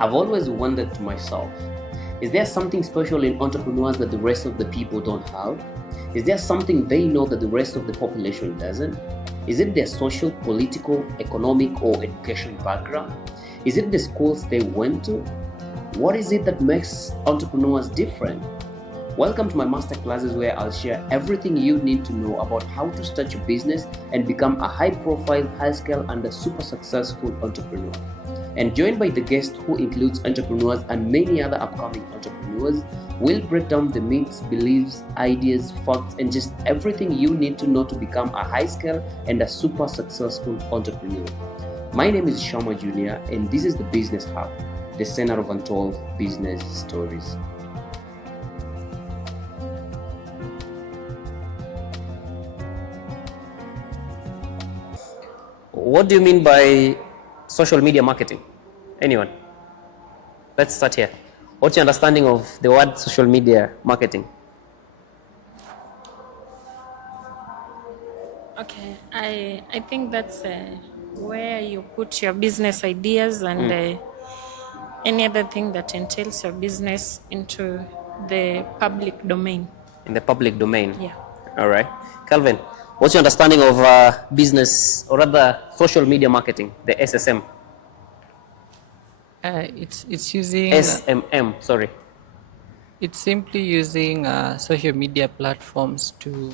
I've always wondered to myself, is there something special in entrepreneurs that the rest of the people don't have? Is there something they know that the rest of the population doesn't? Is it their social, political, economic, or education background? Is it the schools they went to? What is it that makes entrepreneurs different? Welcome to my masterclasses where I'll share everything you need to know about how to start your business and become a high-profile, high-scale, and a super successful entrepreneur. And joined by the guest who includes entrepreneurs and many other upcoming entrepreneurs, we'll break down the myths, beliefs, ideas, facts, and just everything you need to know to become a high-scale and a super successful entrepreneur. My name is Shama Jr. and this is the Business Hub, the center of untold business stories. What do you mean by social media marketing? Anyone? Let's start here. What's your understanding of the word social media marketing? Okay, I think that's where you put your business ideas and any other thing that entails your business into the public domain. In the public domain? Yeah. All right. Calvin, what's your understanding of business, or rather social media marketing, the SSM? It's using SMM, sorry. It's simply using social media platforms to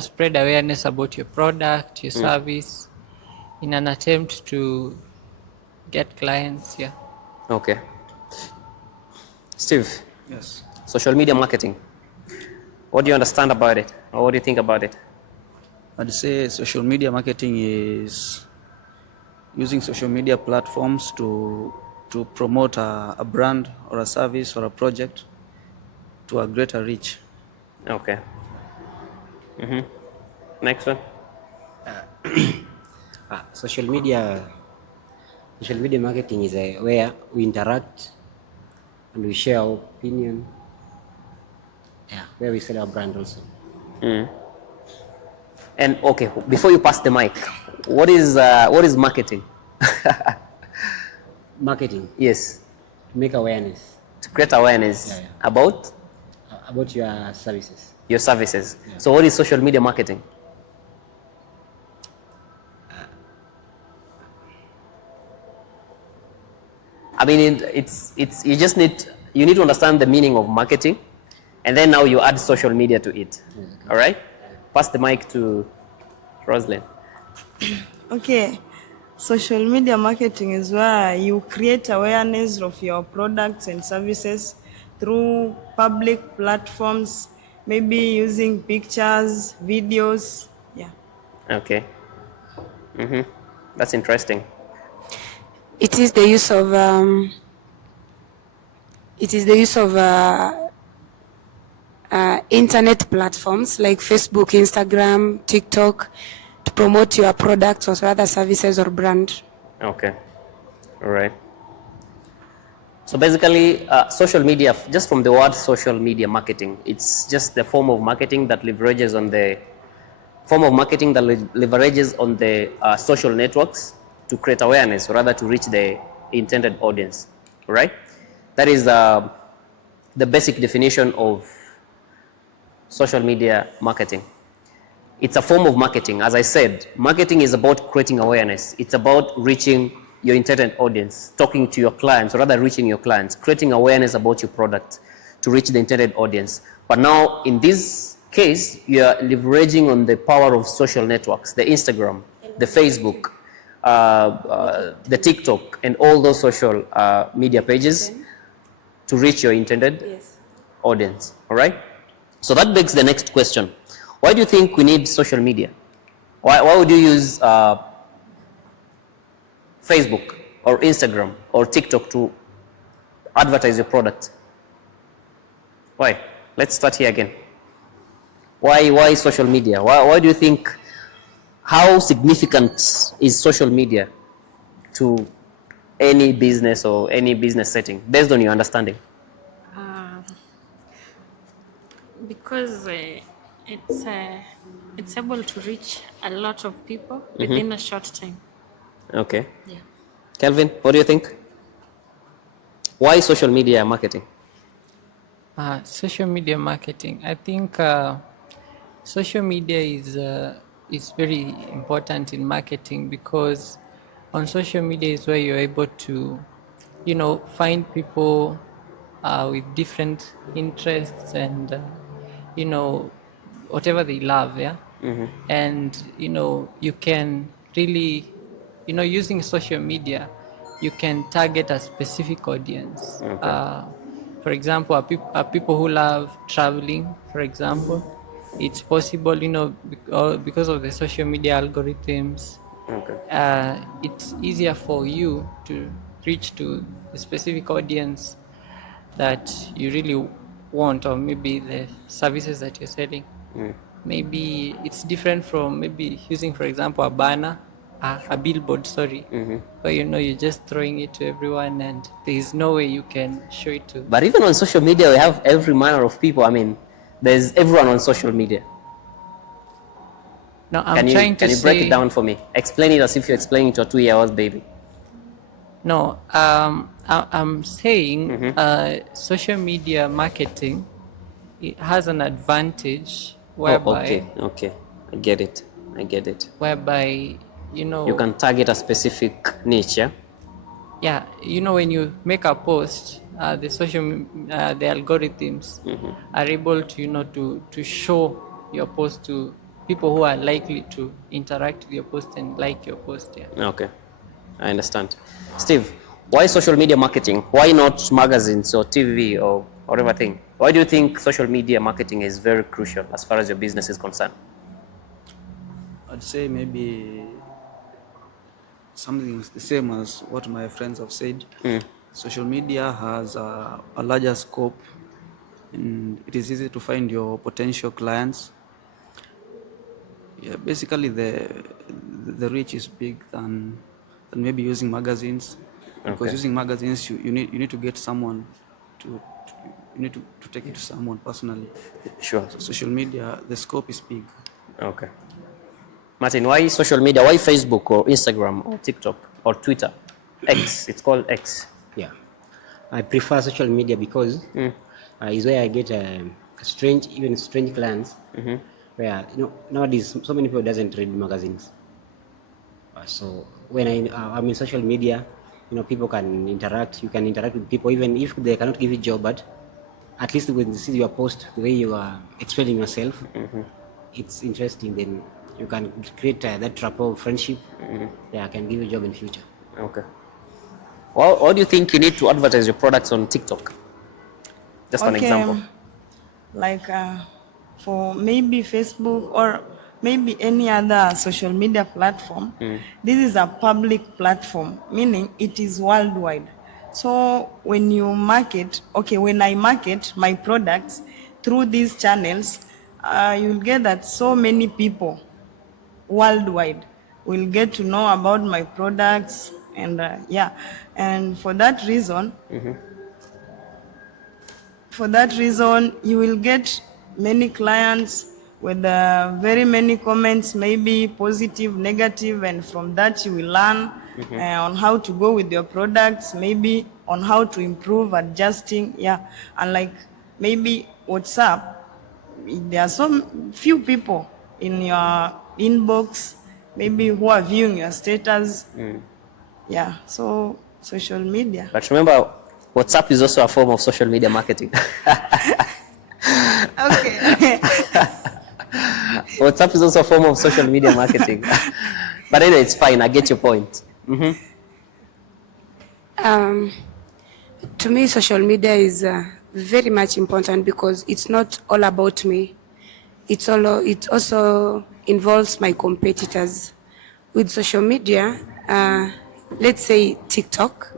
spread awareness about your product, your service, in an attempt to get clients. Yeah. Okay. Steve. Yes. Social media marketing. What do you understand about it, or what do you think about it? I'd say social media marketing is using social media platforms to promote a brand or a service or a project to a greater reach. Okay. Next one. Social media marketing is where we interact and we share our opinion. Yeah, where we sell our brand also. And okay, before you pass the mic, what is marketing? Marketing, Yes, to make awareness to create awareness about about your services. your services. So what is social media marketing? I mean, it's you need to understand the meaning of marketing, and then now you add social media to it. All right? Pass the mic to Roslyn. Okay, social media marketing is where you create awareness of your products and services through public platforms, maybe using pictures, videos. Yeah. Okay. That's interesting. It is the use of internet platforms like Facebook, Instagram, TikTok to promote your products or other services or brand. Okay. All right. So basically, social media, just from the word social media marketing, it's just the form of marketing that leverages on the social networks to create awareness, or rather to reach the intended audience, right? That is the basic definition of social media marketing. It's a form of marketing. As I said, marketing is about creating awareness. It's about reaching your intended audience, talking to your clients, or rather reaching your clients, creating awareness about your product to reach the intended audience. But now, in this case, you are leveraging on the power of social networks, the Instagram, the Facebook, the TikTok, and all those social media pages to reach your intended audience. All right? So that begs the next question. Why do you think we need social media? Why would you use Facebook or Instagram or TikTok to advertise your product? Why? Let's start here again. Why social media? Why do you think, how significant is social media to any business or any business setting, based on your understanding? Because it's able to reach a lot of people within a short time. Okay. Yeah. Kelvin, what do you think? Why social media marketing? Social media marketing. I think social media is very important in marketing, because on social media is where you're able to, find people with different interests and whatever they love, yeah. And you can really, using social media, you can target a specific audience. For example, people who love traveling, for example, it's possible, because of the social media algorithms, it's easier for you to reach to the specific audience that you really want, or maybe the services that you're selling. Maybe it's different from maybe using, for example, a banner, a billboard, sorry, where you're just throwing it to everyone and there is no way you can show it to. But even on social media, we have every manner of people. I mean, there's everyone on social media. No, Can you break it down for me? Explain it as if you're explaining to a 2-year-old baby. No, I'm saying social media marketing, it has an advantage whereby Okay. I get it. whereby You can target a specific niche, yeah? yeah, when you make a post, the algorithms are able to to show your post to people who are likely to interact with your post and like your post. Yeah. Okay, I understand. Steve, why social media marketing? Why not magazines or TV or whatever thing? Why do you think social media marketing is very crucial as far as your business is concerned? I'd say maybe something the same as what my friends have said. Social media has a larger scope, and it is easy to find your potential clients. Yeah, basically the reach is big than maybe using magazines, because using magazines you need to get someone to you need to take it to someone personally. Sure. So social media, the scope is big. Okay. Martin, why social media? Why Facebook or Instagram or TikTok or Twitter? X, it's called X. Yeah, I prefer social media because is where I get strange clients. Where nowadays so many people doesn't read magazines. So when I'm in social media, people can interact. You can interact with people even if they cannot give you a job, but at least when they see your post, the way you are explaining yourself, it's interesting. Then you can create that rapport of friendship. Yeah, I can give you a job in future. Okay. Well, what do you think you need to advertise your products on TikTok? Just an example. Like for maybe Facebook or maybe any other social media platform, this is a public platform, meaning it is worldwide. So when you market, when I market my products through these channels, you'll get that so many people worldwide will get to know about my products, and and for that reason, you will get many clients with very many comments, maybe positive, negative, and from that you will learn on how to go with your products, maybe on how to improve, adjusting, and like maybe WhatsApp, there are so few people in your inbox maybe who are viewing your status. So social media. But remember, WhatsApp is also a form of social media marketing. WhatsApp is also a form of social media marketing. But anyway, it's fine. I get your point. To me, social media is very much important because it's not all about me. It also involves my competitors. With social media, let's say TikTok,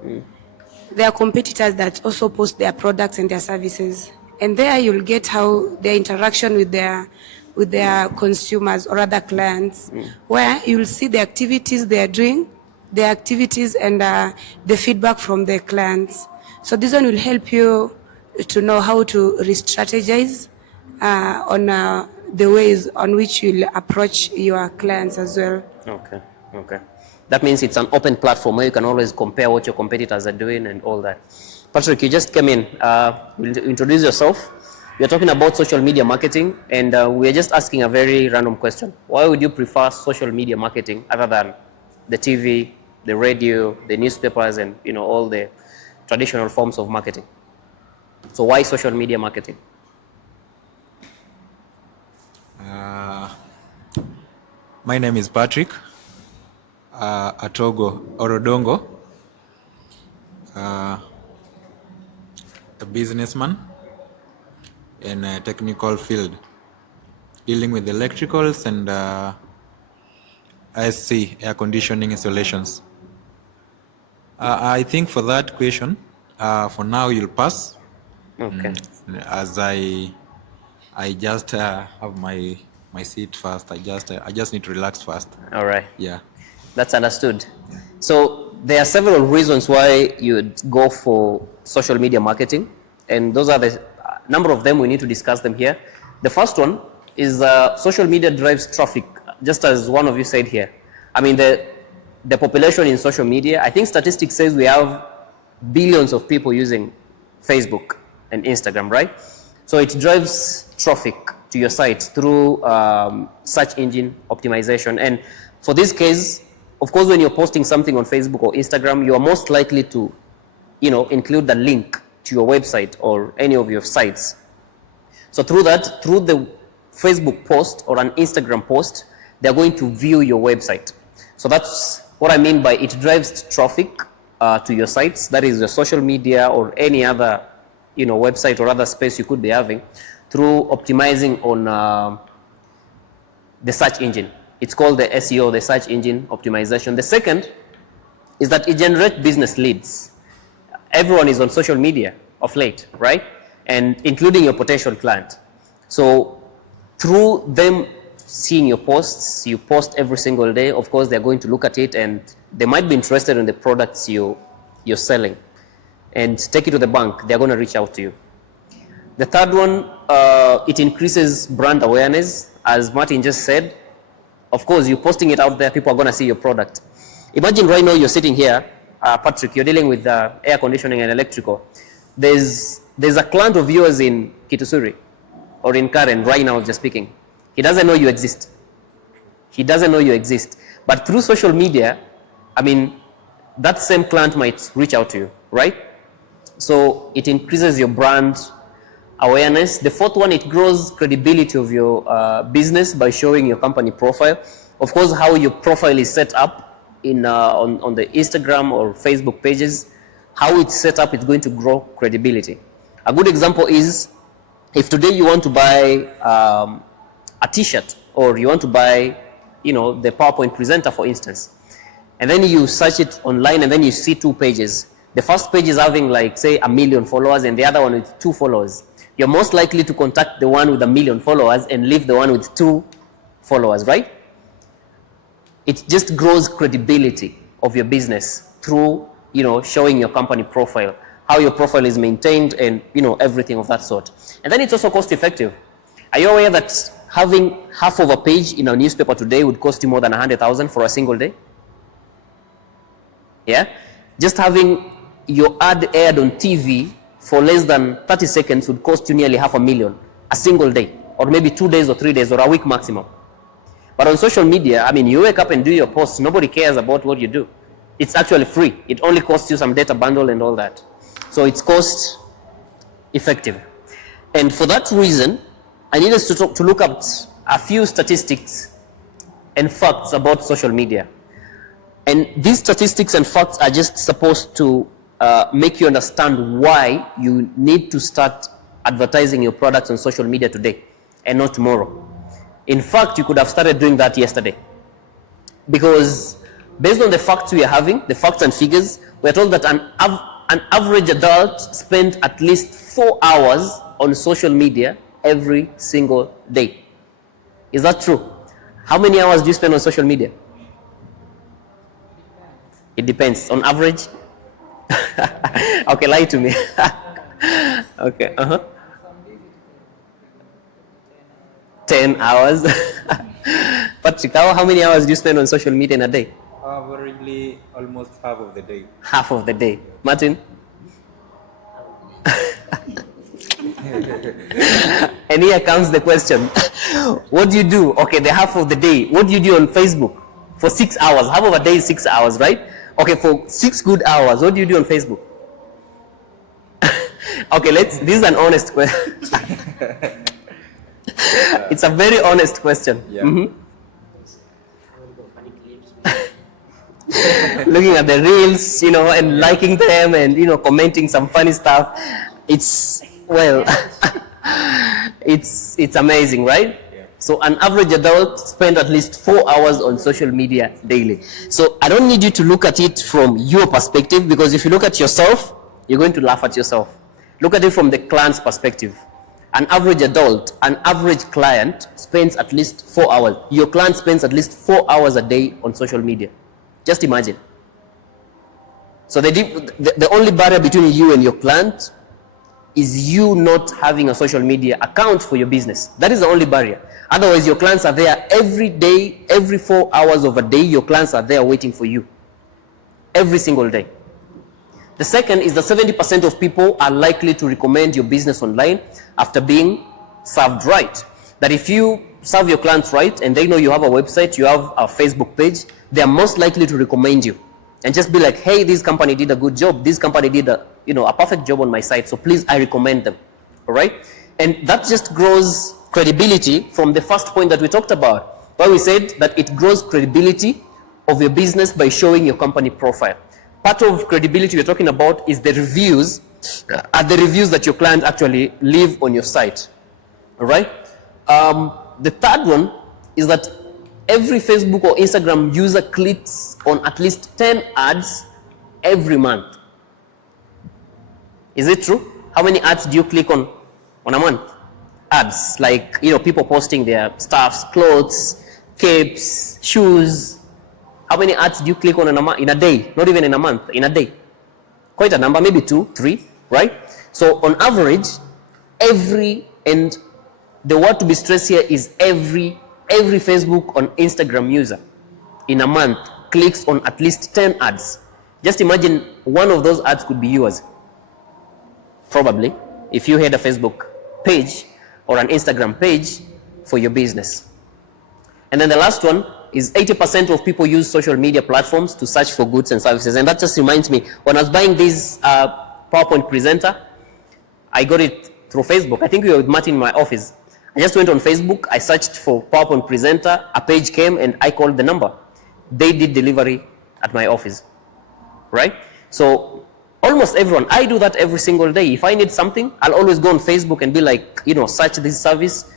there are competitors that also post their products and their services, and there you'll get how their interaction with their consumers or other clients, where you'll see the activities they are doing, their activities, and the feedback from their clients. So this one will help you to know how to re-strategize on the ways on which you'll approach your clients as well. Okay. That means it's an open platform where you can always compare what your competitors are doing and all that. Patrick, you just came in. Introduce yourself. We're talking about social media marketing, and we're just asking a very random question. Why would you prefer social media marketing other than the TV, the radio, the newspapers, and all the traditional forms of marketing? So why social media marketing? My name is Patrick Atogo Orodongo, a businessman in a technical field, dealing with electricals and ISC, air conditioning installations. I think for that question, for now you'll pass. Okay. As I just have my seat first. I just need to relax first. All right. Yeah. That's understood. So there are several reasons why you would go for social media marketing, and those are the number of them. We need to discuss them here. The first one is social media drives traffic, just as one of you said here. I mean, the population in social media, I think statistics says we have billions of people using Facebook and Instagram, right? So it drives traffic to your site through search engine optimization. And for this case, of course, when you're posting something on Facebook or Instagram, you are most likely to, include the link to your website or any of your sites. So through the Facebook post or an Instagram post, they're going to view your website. So that's what I mean by it drives traffic to your sites. That is your social media or any other, website or other space you could be having through optimizing on the search engine. It's called the SEO, the search engine optimization. The second is that it generates business leads. Everyone is on social media of late, right? And including your potential client. So through them seeing your posts, you post every single day, of course, they're going to look at it and they might be interested in the products you're selling. And take it to the bank, they're going to reach out to you. The third one, it increases brand awareness. As Martin just said, of course, you're posting it out there, people are going to see your product. Imagine right now you're sitting here, Patrick, you're dealing with air conditioning and electrical. There's a client of yours in Kitusuri or in Karen right now, just speaking. He doesn't know you exist. But through social media, I mean, that same client might reach out to you, right? So it increases your brand awareness. The fourth one, it grows credibility of your business by showing your company profile. Of course, how your profile is set up on the Instagram or Facebook pages, how it's set up, it's going to grow credibility. A good example is if today you want to buy a t-shirt or you want to buy, the PowerPoint presenter, for instance, and then you search it online and then you see two pages. The first page is having say 1 million followers and the other one with 2 followers. You're most likely to contact the one with 1 million followers and leave the one with 2 followers, right? It just grows credibility of your business through, showing your company profile, how your profile is maintained and, everything of that sort. And then it's also cost effective. Are you aware that having half of a page in a newspaper today would cost you more than 100,000 for a single day? Yeah? Just having your ad aired on TV for less than 30 seconds would cost you nearly 500,000 a single day, or maybe 2 days or 3 days or a week maximum. But on social media, I mean, you wake up and do your posts, nobody cares about what you do. It's actually free. It only costs you some data bundle and all that. So it's cost effective. And for that reason, I need us to look at a few statistics and facts about social media. And these statistics and facts are just supposed to make you understand why you need to start advertising your products on social media today and not tomorrow. In fact, you could have started doing that yesterday. Because based on the facts we are having, the facts and figures, we are told that an average adult spends at least 4 hours on social media every single day. Is that true? How many hours do you spend on social media? It depends. On average? Okay, lie to me. Okay, 10 hours. Patrick, how many hours do you spend on social media in a day? Averagely, almost half of the day. Half of the day. Martin? And here comes the question. What do you do? Okay, the half of the day. What do you do on Facebook? For 6 hours. Half of a day is 6 hours, right? Okay, for 6 good hours, what do you do on Facebook? Okay, this is an honest question. It's a very honest question. Yeah. Mm-hmm. Looking at the reels, and liking them and, commenting some funny stuff. It's, well, it's amazing, right? Yeah. So an average adult spends at least 4 hours on social media daily. So I don't need you to look at it from your perspective, because if you look at yourself, you're going to laugh at yourself. Look at it from the client's perspective. An average adult, an average client spends at least 4 hours. Your client spends at least 4 hours a day on social media. Just imagine. So the only barrier between you and your client is you not having a social media account for your business. That is the only barrier. Otherwise, your clients are there every day, every 4 hours of a day, your clients are there waiting for you. Every single day. The second is that 70% of people are likely to recommend your business online after being served right. That if you serve your clients right and they know you have a website, you have a Facebook page, they are most likely to recommend you and just be like, hey, this company did a good job. This company did a perfect job on my site. So please, I recommend them. All right. And that just grows credibility from the first point that we talked about, where we said that it grows credibility of your business by showing your company profile. Part of credibility we're talking about is the reviews, the reviews that your clients actually leave on your site. All right. The third one is that every Facebook or Instagram user clicks on at least 10 ads every month. Is it true? How many ads do you click on a month? Ads, like, people posting their stuffs, clothes, capes, shoes. How many ads do you click on in a day? Not even in a month, in a day. Quite a number, maybe 2, 3, right? So on average, and the word to be stressed here is every Facebook or Instagram user in a month clicks on at least 10 ads. Just imagine one of those ads could be yours. Probably, if you had a Facebook page or an Instagram page for your business. And then the last one is 80% of people use social media platforms to search for goods and services. And that just reminds me, when I was buying this PowerPoint presenter, I got it through Facebook. I think we were with Martin in my office. I just went on Facebook, I searched for PowerPoint presenter, a page came and I called the number. They did delivery at my office, right? So almost everyone, I do that every single day. If I need something, I'll always go on Facebook and be like, search this service.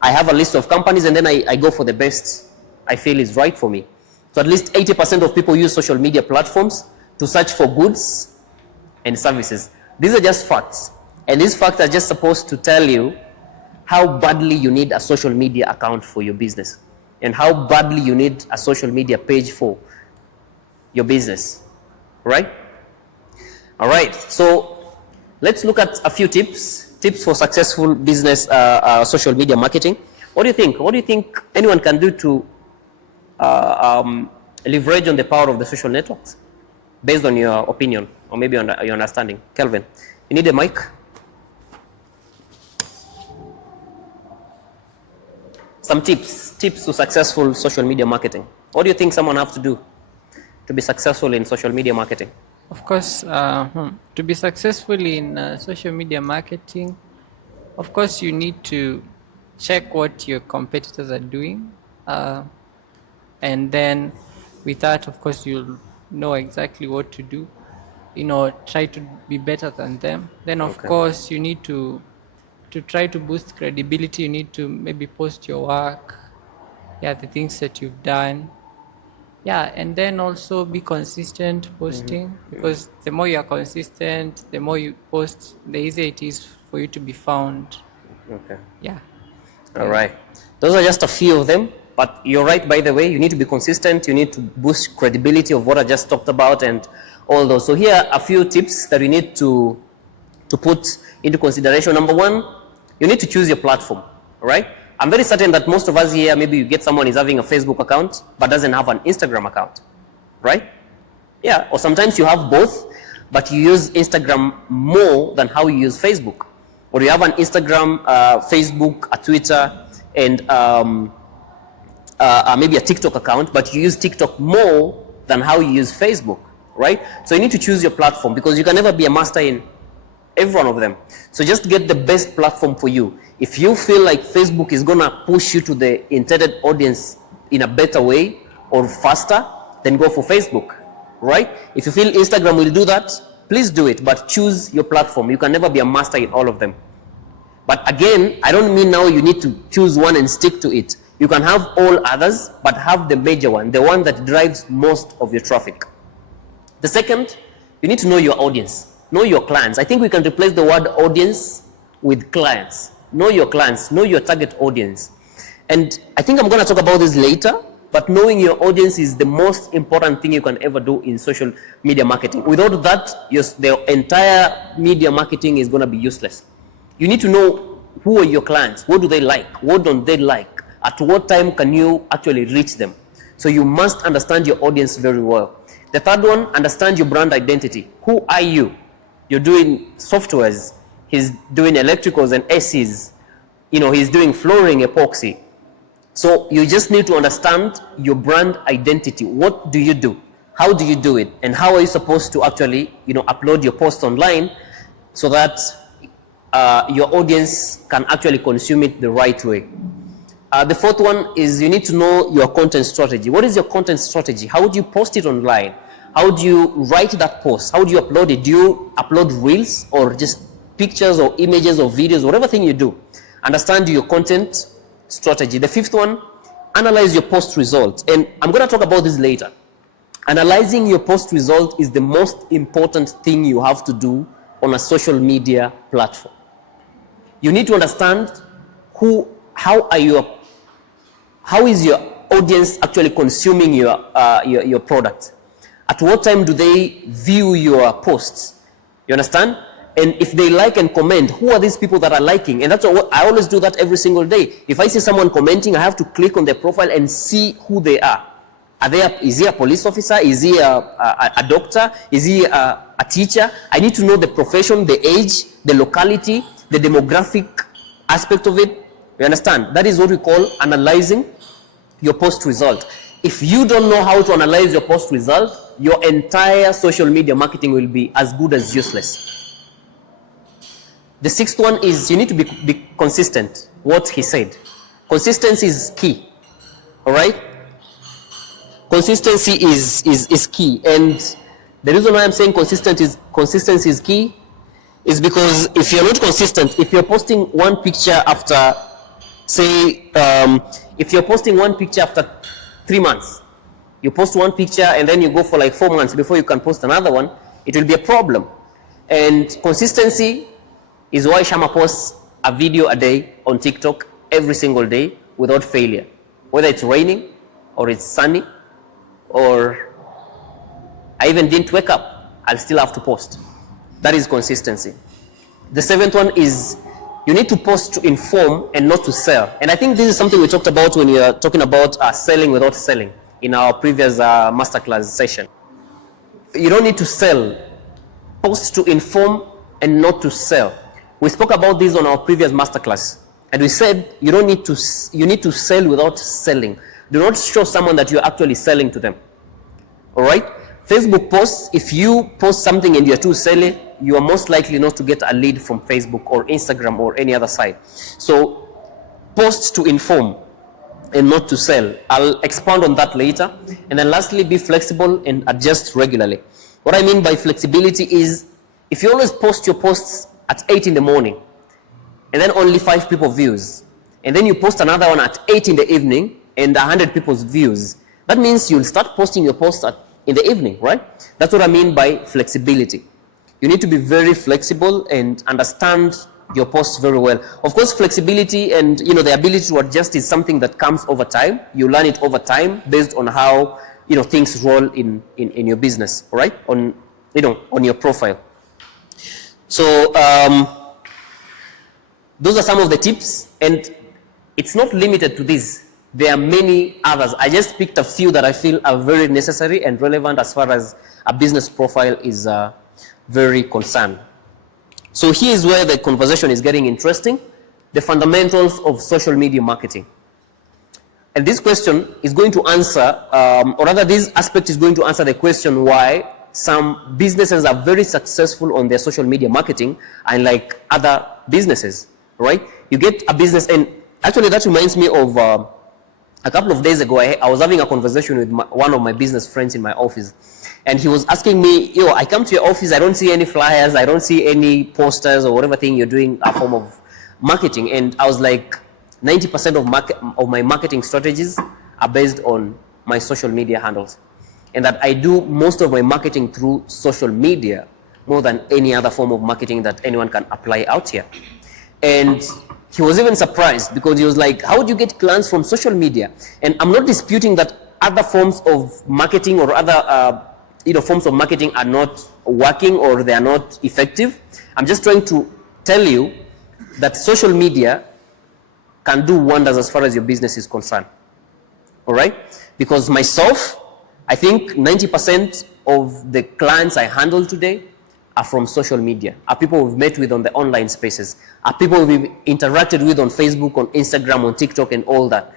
I have a list of companies and then I go for the best I feel is right for me. So at least 80% of people use social media platforms to search for goods and services. These are just facts. And these facts are just supposed to tell you how badly you need a social media account for your business and how badly you need a social media page for your business, right? All right, so let's look at a few tips for successful business social media marketing. What do you think? What do you think anyone can do to leverage on the power of the social networks based on your opinion or maybe on your understanding? Kelvin, you need a mic? Some tips to successful social media marketing. What do you think someone has to do to be successful in social media marketing? Of course, to be successful in social media marketing, of course, you need to check what your competitors are doing. And then with that, of course, you'll know exactly what to do. Try to be better than them. Then, of course, you need to try to boost credibility. You need to maybe post your work, the things that you've done. And then also be consistent posting, because the more you are consistent, the more you post, the easier it is for you to be found. Okay. Yeah. All right. Those are just a few of them, but you're right, by the way, you need to be consistent, you need to boost credibility of what I just talked about and all those. So here are a few tips that you need to put into consideration. Number one, you need to choose your platform, all right? I'm very certain that most of us here, maybe you get someone is having a Facebook account but doesn't have an Instagram account. right? Yeah, or sometimes you have both, but you use Instagram more than how you use Facebook. Or you have an Instagram, Facebook, a Twitter, and maybe a TikTok account, but you use TikTok more than how you use Facebook, right? So you need to choose your platform, because you can never be a master in every one of them. So just get the best platform for you. If you feel like Facebook is gonna push you to the intended audience in a better way or faster, then go for Facebook, right? If you feel Instagram will do that, please do it, but choose your platform. You can never be a master in all of them. But again, I don't mean now you need to choose one and stick to it. You can have all others, but have the major one, the one that drives most of your traffic. The second, you need to know your audience, know your clients. I think we can replace the word audience with clients. Know your clients, know your target audience. And I think I'm going to talk about this later, but knowing your audience is the most important thing you can ever do in social media marketing. Without that, the entire media marketing is going to be useless. You need to know who are your clients, what do they like, what don't they like, at what time can you actually reach them. So you must understand your audience very well. The third one, understand your brand identity. Who are you? You're doing softwares, he's doing electricals and ACs, he's doing flooring, epoxy. So you just need to understand your brand identity. What do you do? How do you do it? And how are you supposed to actually, upload your post online so that your audience can actually consume it the right way. The fourth one is you need to know your content strategy. What is your content strategy? How do you post it online? How do you write that post? How do you upload it? Do you upload reels or just pictures or images or videos, whatever thing you do? Understand your content strategy. The fifth one, analyze your post result. And I'm going to talk about this later. Analyzing your post result is the most important thing you have to do on a social media platform. You need to understand how is your audience actually consuming your product? At what time do they view your posts? You understand? And if they like and comment, who are these people that are liking? And that's what I always do that every single day. If I see someone commenting, I have to click on their profile and see who they are. Is he a police officer? Is he a doctor? Is he a teacher? I need to know the profession, the age, the locality, the demographic aspect of it. You understand? That is what we call analyzing your post result. If you don't know how to analyze your post result, your entire social media marketing will be as good as useless. The sixth one is you need to be consistent. What he said. Consistency is key. All right? Consistency is key. And the reason why I'm saying consistency is key is because if you're not consistent, if you're posting one picture after, say, if you're posting one picture after 3 months, you post one picture and then you go for like 4 months before you can post another one, it will be a problem. And consistency is why Shama posts a video a day on TikTok every single day without failure. Whether it's raining or it's sunny or I even didn't wake up, I'll still have to post. That is consistency. The seventh one is you need to post to inform and not to sell. And I think this is something we talked about when you're talking about selling without selling in our previous masterclass session. You don't need to sell. Post to inform and not to sell. We spoke about this on our previous masterclass. And we said you need to sell without selling. Do not show someone that you're actually selling to them. All right? Facebook posts, if you post something and you're too selling, you are most likely not to get a lead from Facebook or Instagram or any other site. So post to inform and not to sell. I'll expand on that later. And then lastly, be flexible and adjust regularly. What I mean by flexibility is if you always post your posts at 8 in the morning and then only 5 people views, and then you post another one at 8 in the evening and 100 people's views, that means you'll start posting your posts in the evening, right? That's what I mean by flexibility. You need to be very flexible and understand your posts very well. Of course, flexibility and the ability to adjust is something that comes over time. You learn it over time based on how things roll in your business, right? On your profile. So those are some of the tips, and it's not limited to this. There are many others. I just picked a few that I feel are very necessary and relevant as far as a business profile is very concerned. So here's where the conversation is getting interesting. The fundamentals of social media marketing. And this question is going to answer, or rather this aspect is going to answer the question why some businesses are very successful on their social media marketing, unlike other businesses, right? You get a business, and actually that reminds me of a couple of days ago, I was having a conversation with one of my business friends in my office, and he was asking me, I come to your office, I don't see any flyers, I don't see any posters or whatever thing you're doing a form of marketing. And I was like, 90% of my marketing strategies are based on my social media handles, and that I do most of my marketing through social media more than any other form of marketing that anyone can apply out here. And he was even surprised because he was like, how do you get clients from social media? And I'm not disputing that other forms of marketing or other forms of marketing are not working or they are not effective. I'm just trying to tell you that social media can do wonders as far as your business is concerned. All right? Because myself, I think 90% of the clients I handle today are from social media, are people we've met with on the online spaces, are people we've interacted with on Facebook, on Instagram, on TikTok, and all that,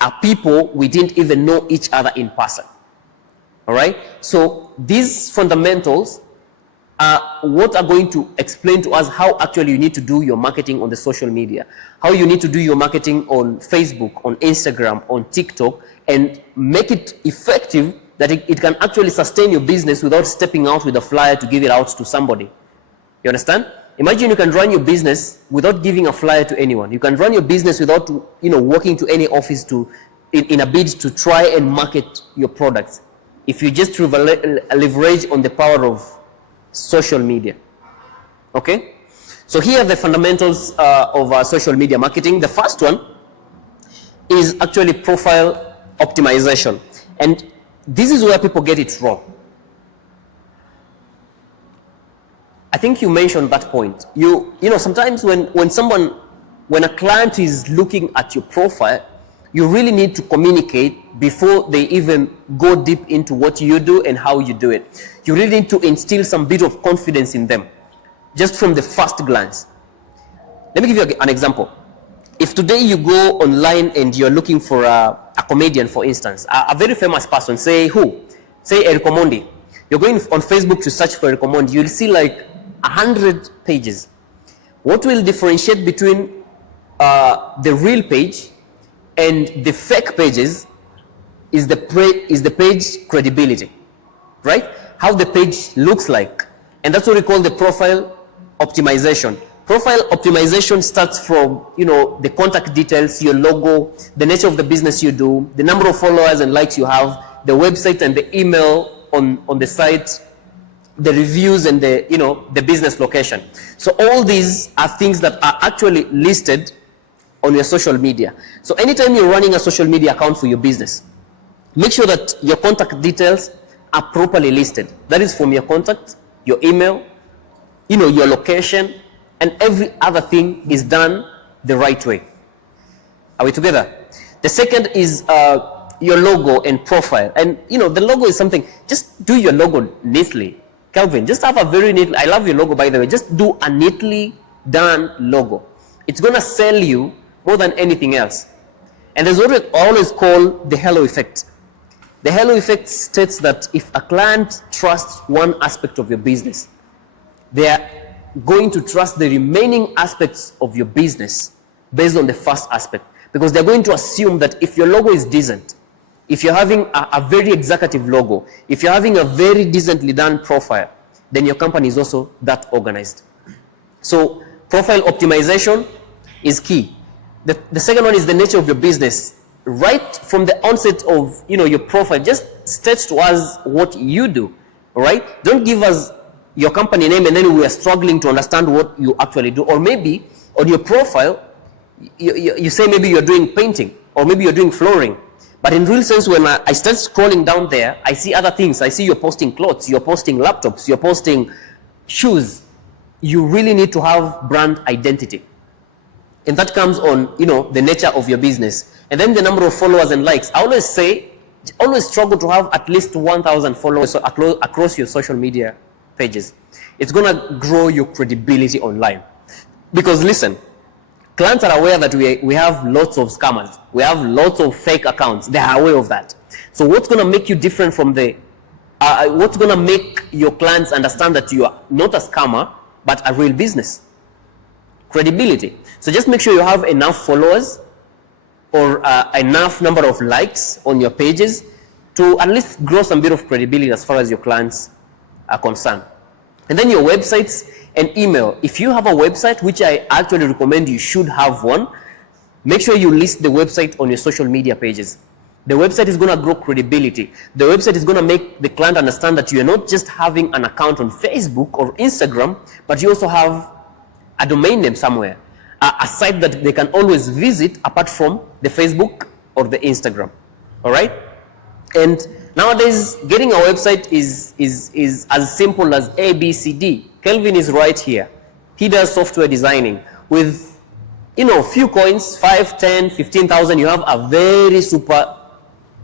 are people we didn't even know each other in person. All right? So these fundamentals are what are going to explain to us how actually you need to do your marketing on the social media, how you need to do your marketing on Facebook, on Instagram, on TikTok, and make it effective that it can actually sustain your business without stepping out with a flyer to give it out to somebody. You understand? Imagine you can run your business without giving a flyer to anyone. You can run your business without walking to any office in a bid to try and market your products. If you just leverage on the power of social media. Okay? So here are the fundamentals of social media marketing. The first one is actually profile optimization. And this is where people get it wrong. I think you mentioned that point. Sometimes when a client is looking at your profile, you really need to communicate before they even go deep into what you do and how you do it. You really need to instill some bit of confidence in them, just from the first glance. Let me give you an example. If today you go online and you're looking for a comedian, for instance, a very famous person, say who? Say Eric Omondi. You're going on Facebook to search for Eric Omondi, you'll see like 100 pages. What will differentiate between the real page and the fake pages is the page credibility, right? How the page looks like. And that's what we call the profile optimization. Profile optimization starts from, the contact details, your logo, the nature of the business you do, the number of followers and likes you have, the website and the email on the site, the reviews and the business location. So all these are things that are actually listed on your social media. So anytime you're running a social media account for your business, make sure that your contact details are properly listed. That is from your contact, your email, your location, and every other thing is done the right way. Are we together? The second is your logo and profile. And the logo is something, just do your logo neatly. Calvin, just have a very neat, I love your logo by the way, just do a neatly done logo. It's gonna sell you more than anything else. And there's what we always call the halo effect. The halo effect states that if a client trusts one aspect of your business, they are going to trust the remaining aspects of your business based on the first aspect. Because they're going to assume that if your logo is decent, if you're having a very executive logo, if you're having a very decently done profile, then your company is also that organized. So profile optimization is key. The second one is the nature of your business. Right from the onset of your profile, just state to us what you do. All right? Don't give us your company name and then we are struggling to understand what you actually do. Or maybe on your profile, you say maybe you're doing painting or maybe you're doing flooring. But in real sense, when I start scrolling down there, I see other things. I see you're posting clothes, you're posting laptops, you're posting shoes. You really need to have brand identity. And that comes on, the nature of your business. And then the number of followers and likes. I always say, always struggle to have at least 1,000 followers across your social media pages. It's gonna grow your credibility online. Because listen, clients are aware that we have lots of scammers. We have lots of fake accounts. They are aware of that. So what's gonna make you different from what's gonna make your clients understand that you are not a scammer, but a real business? Credibility. So just make sure you have enough followers or enough number of likes on your pages to at least grow some bit of credibility as far as your clients are concerned. And then your websites and email. If you have a website, which I actually recommend you should have one, make sure you list the website on your social media pages. The website is going to grow credibility. The website is going to make the client understand that you're not just having an account on Facebook or Instagram, but you also have a domain name somewhere, a site that they can always visit apart from the Facebook or the Instagram. All right? And nowadays, getting a website is as simple as A, B, C, D. Kelvin is right here. He does software designing. With, few coins, 5, 10, 15,000, you have a very super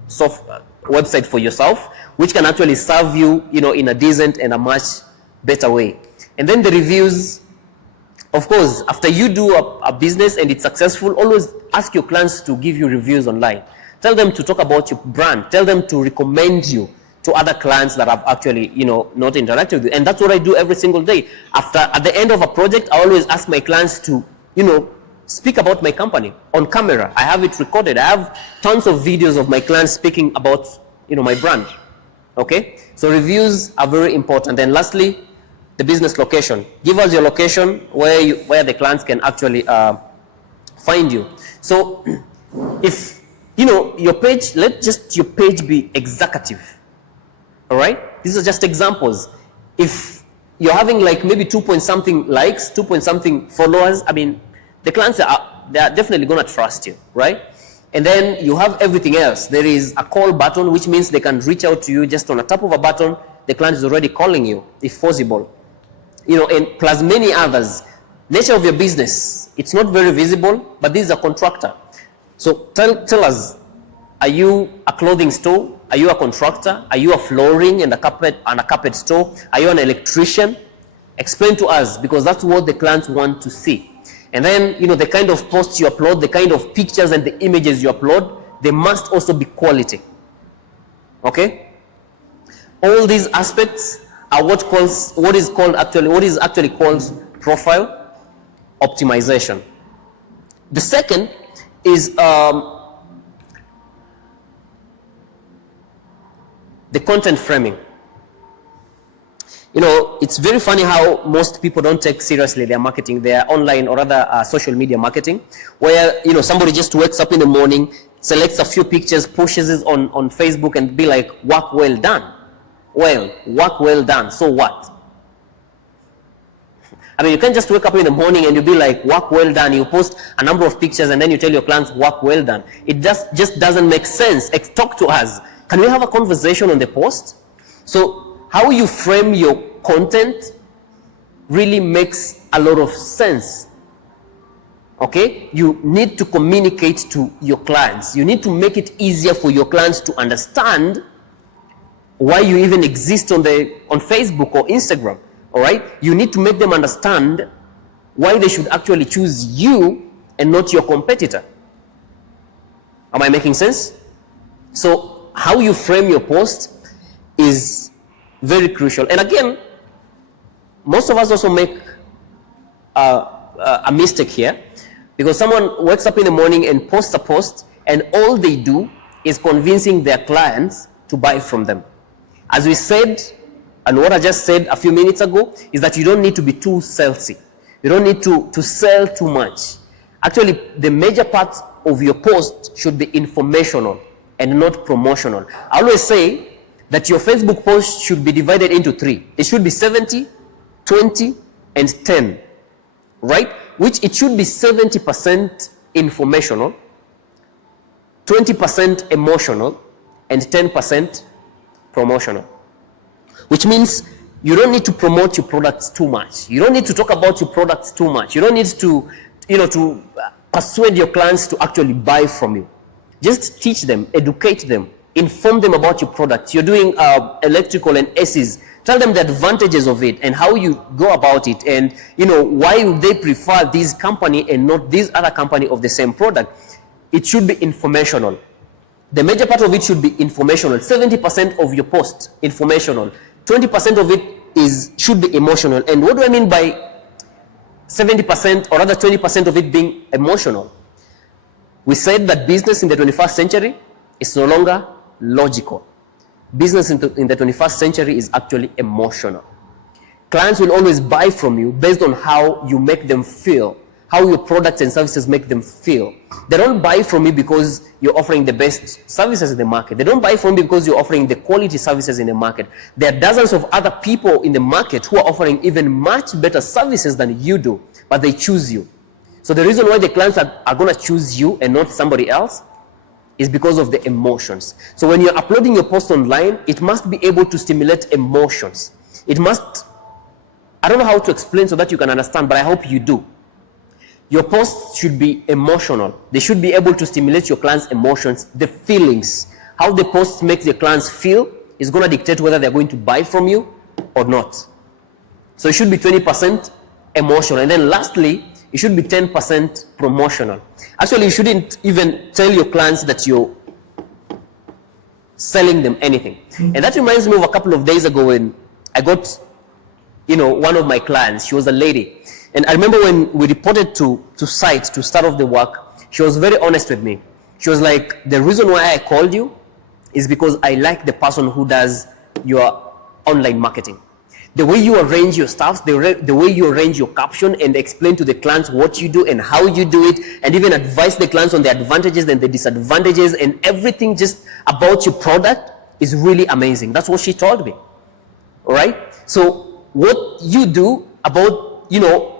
soft website for yourself, which can actually serve you, in a decent and a much better way. And then the reviews. Of course, after you do a business and it's successful, always ask your clients to give you reviews online. Tell them to talk about your brand. Tell them to recommend you to other clients that have actually, not interacted with you. And that's what I do every single day. At the end of a project, I always ask my clients to, speak about my company on camera. I have it recorded. I have tons of videos of my clients speaking about, my brand. Okay? So reviews are very important. And lastly, the business location. Give us your location where the clients can actually find you. So if your page, let just your page be executive. All right? These are just examples. If you're having like maybe 2-point-something likes, 2-point-something followers, the clients they are definitely going to trust you, right? And then you have everything else. There is a call button, which means they can reach out to you just on a tap of a button. The client is already calling you, if possible. And plus many others. Nature of your business, it's not very visible, but this is a contractor. So tell us, are you a clothing store? Are you a contractor? Are you a flooring and a carpet store? Are you an electrician? Explain to us, because that's what the clients want to see. And then, the kind of posts you upload, the kind of pictures and the images you upload, they must also be quality. Okay? All these aspects are what is actually called profile optimization. The second is the content framing. It's very funny how most people don't take seriously their marketing, their online or other social media marketing, where somebody just wakes up in the morning, selects a few pictures, pushes it on Facebook, and be like, "Work well done." Well, work well done. So what? You can't just wake up in the morning and you be like, "Work well done." You post a number of pictures and then you tell your clients, "Work well done." It just doesn't make sense. Talk to us. Can we have a conversation on the post? So how you frame your content really makes a lot of sense. Okay? You need to communicate to your clients. You need to make it easier for your clients to understand why you even exist on Facebook or Instagram. All right? You need to make them understand why they should actually choose you and not your competitor. Am I making sense? So how you frame your post is very crucial. And again, most of us also make a mistake here, because someone wakes up in the morning and posts a post, and all they do is convincing their clients to buy from them. As we said, and what I just said a few minutes ago, is that you don't need to be too salesy. You don't need to sell too much. Actually, the major part of your post should be informational and not promotional. I always say that your Facebook post should be divided into 3. It should be 70, 20, and 10, right? Which it should be 70% informational, 20% emotional, and 10% promotional. Which means you don't need to promote your products too much. You don't need to talk about your products too much. You don't need to, to persuade your clients to actually buy from you. Just teach them, educate them, inform them about your product. You're doing electrical and ACs. Tell them the advantages of it and how you go about it, and why would they prefer this company and not this other company of the same product. It should be informational. The major part of it should be informational. 70% of your post informational, 20% of it should be emotional. And what do I mean by 70% or rather 20% of it being emotional? We said that business in the 21st century is no longer logical. Business in the 21st century is actually emotional. Clients will always buy from you based on how you make them feel, how your products and services make them feel. They don't buy from you because you're offering the best services in the market. They don't buy from you because you're offering the quality services in the market. There are dozens of other people in the market who are offering even much better services than you do, but they choose you. So the reason why the clients are going to choose you and not somebody else is because of the emotions. So when you're uploading your post online, it must be able to stimulate emotions. It must, I don't know how to explain so that you can understand, but I hope you do. Your posts should be emotional. They should be able to stimulate your clients' emotions, the feelings. How the post makes your clients feel is going to dictate whether they're going to buy from you or not. So it should be 20% emotional. And then lastly, it should be 10% promotional. Actually, you shouldn't even tell your clients that you're selling them anything. And that reminds me of a couple of days ago when I got, one of my clients. She was a lady. And I remember when we reported to site to start off the work, she was very honest with me. She was like, the reason why I called you is because I like the person who does your online marketing. The way you arrange your stuff, the way you arrange your caption and explain to the clients what you do and how you do it, and even advise the clients on the advantages and the disadvantages and everything just about your product is really amazing. That's what she told me. All right? So what you do about,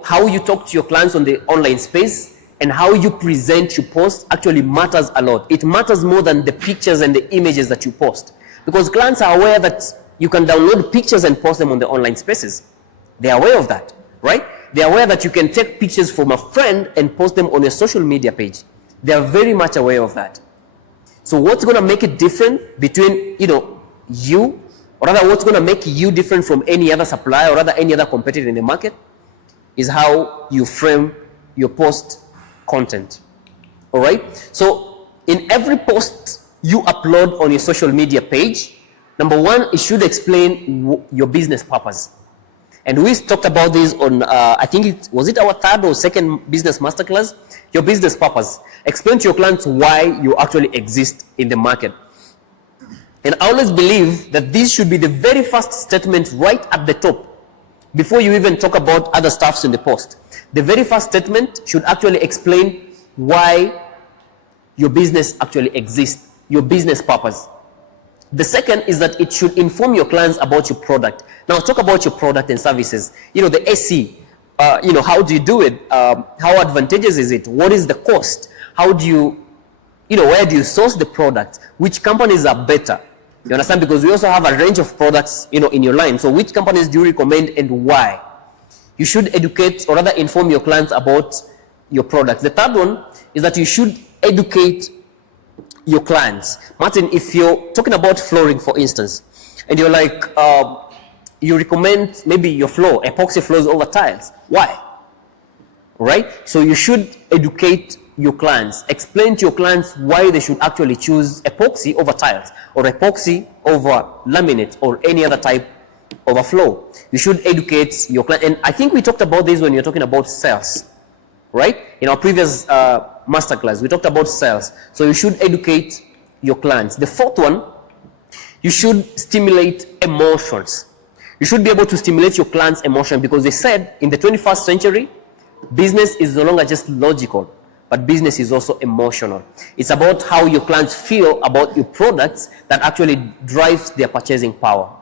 how you talk to your clients on the online space and how you present your post actually matters a lot. It matters more than the pictures and the images that you post, because clients are aware that you can download pictures and post them on the online spaces. They are aware of that, right? They are aware that you can take pictures from a friend and post them on a social media page. They are very much aware of that. So what's going to make it different between, you, or rather what's going to make you different from any other supplier or rather any other competitor in the market is how you frame your post content. All right? So in every post you upload on your social media page, number one, it should explain your business purpose. And we talked about this on, I think was it our third or second business masterclass? Your business purpose. Explain to your clients why you actually exist in the market. And I always believe that this should be the very first statement right at the top before you even talk about other stuffs in the post. The very first statement should actually explain why your business actually exists, your business purpose. The second is that it should inform your clients about your product. Now talk about your product and services. The AC, how do you do it? How advantageous is it? What is the cost? How do you, where do you source the product? Which companies are better? You understand? Because we also have a range of products, in your line. So which companies do you recommend and why? You should educate or rather inform your clients about your products. The third one is that you should educate your clients. Martin, if you're talking about flooring, for instance, and you're like, you recommend maybe your floor, epoxy floors over tiles. Why? Right? So you should educate your clients. Explain to your clients why they should actually choose epoxy over tiles or epoxy over laminate or any other type of a floor. You should educate your client. And I think we talked about this when you're talking about sales, right? In our previous masterclass, we talked about sales. So you should educate your clients. The fourth one, you should stimulate emotions. You should be able to stimulate your clients' emotion, because they said in the 21st century, business is no longer just logical, but business is also emotional. It's about how your clients feel about your products that actually drives their purchasing power.